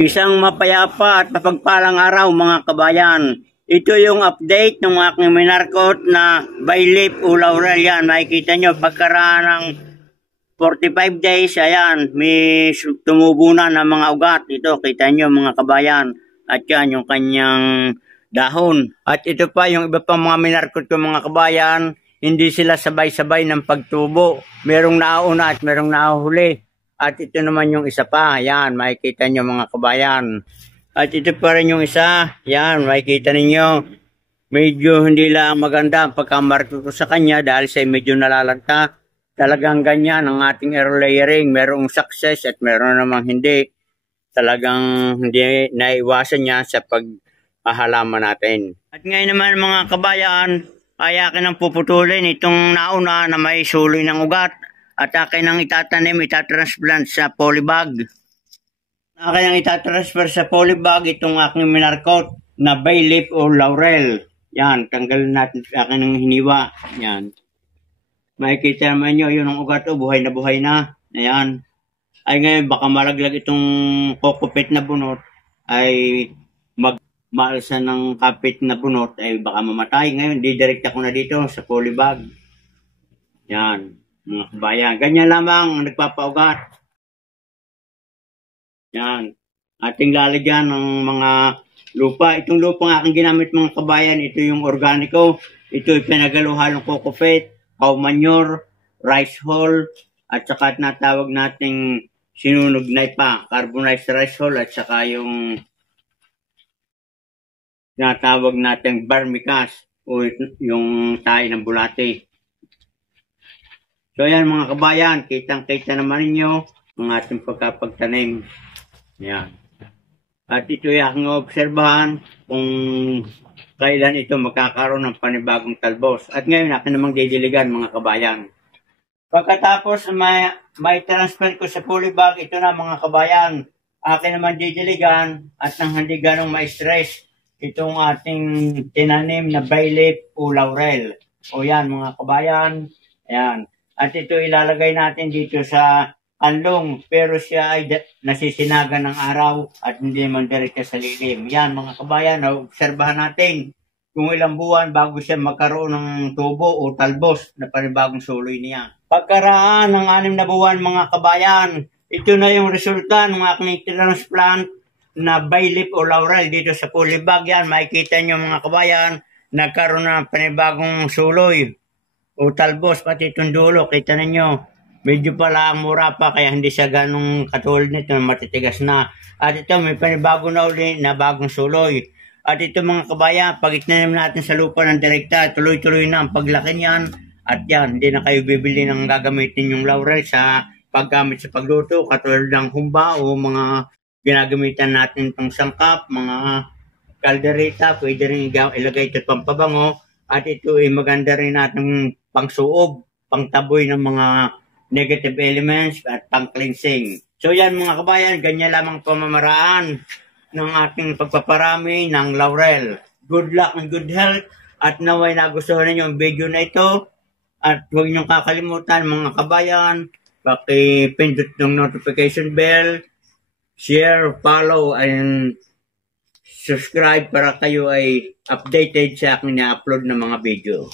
Isang mapayapa at mapagpalang araw mga kabayan. Ito yung update ng aking minarkot na Baylip o Laurel. Yan, makikita nyo pagkaraan ng 45 days, ayan, may tumubo na ng mga ugat. Ito, kita nyo mga kabayan. At yan, yung kanyang dahon. At ito pa, yung iba pang mga minarkot ko mga kabayan, hindi sila sabay-sabay ng pagtubo. Merong nauna at merong nahuli. At ito naman yung isa pa. Yan, makikita nyo mga kabayan. At ito pa rin yung isa. Yan, makikita ninyo. Medyo hindi lang maganda ang pagkamarko ko sa kanya dahil siya medyo nalalanta. Talagang ganyan ang ating air layering. Merong success at meron namang hindi. Talagang hindi naiwasan niya sa paghahalaman natin. At ngayon naman mga kabayan, ay akin ang puputulin itong nauna na may suloy ng ugat. At akin ang itatanim, itatransplant sa polybag. Akin ang itatransfer sa polybag itong aking minarkot na Baylip o Laurel. Yan, tanggalin natin akin ang hiniwa. Yan. Makikita naman nyo, yun ang ugat o, buhay na. Ayan. Ay ngayon, baka malaglag itong kokopit na bunot, ay magmaalsa ng kapit na bunot, ay baka mamatay. Ngayon, didirekta ko na dito sa polybag. Yan. Mga kabayan, ganyan lamang ang nagpapaugat. Yan. Ating lalagyan ng mga lupa. Itong lupang aking ginamit mga kabayan, ito yung organiko. Ito yung pinagaluhalong kokopit, cow manure, rice hull, at saka natawag nating sinunog na ipa, carbonized rice hull, at saka yung natawag nating vermicast o yung tayo ng bulate. So yan mga kabayan, kitang-kita naman ninyo ang ating pagkapagtanim. Yan. At ito yung aking obserbahan kung kailan ito magkakaroon ng panibagong talbos. At ngayon akin namang didiligan mga kabayan. Pagkatapos may transfer ko sa polybag, ito na mga kabayan. Akin naman didiligan at nang hindi ganong ma-stress itong ating tinanim na Baylip o Laurel. O yan mga kabayan. Ayan. At ito ilalagay natin dito sa anlong, pero siya ay nasisinagan ng araw at hindi man direkta sa lilim. Yan mga kabayan, obserbahan natin kung ilang buwan bago siya magkaroon ng tubo o talbos na panibagong suloy niya. Pagkaraan ng 6 na buwan mga kabayan, ito na yung resulta ng aking transplant na Baylip o Laurel dito sa polybag. Yan, makikita nyo mga kabayan, nagkaroon ng panibagong suloy o talbos, pati itong dulo, kita ninyo, medyo pala mura pa, kaya hindi siya ganong katulad nito, matitigas na. At ito, may panibago na uli na bagong suloy. At ito mga kabayan, pag itinanim natin sa lupa ng direkta, tuloy-tuloy na ang paglaki niyan. At yan, hindi na kayo bibili ng gagamitin yung laurel sa paggamit sa pagluto, katulad ng humba o mga ginagamitan natin pang sangkap, mga kaldereta, pwede rin ilagay ito pampabango. At ito ay maganda rin natin pangsuob, pangtaboy ng mga negative elements at pang-cleansing. So yan mga kabayan, ganyan lamang pamamaraan ng ating pagpaparami ng laurel. Good luck and good health at naway nagustuhan ninyo ang video na ito. At huwag niyong kakalimutan mga kabayan, pakipindot ng notification bell, share, follow, and subscribe para kayo ay updated sa aking na-upload na mga video.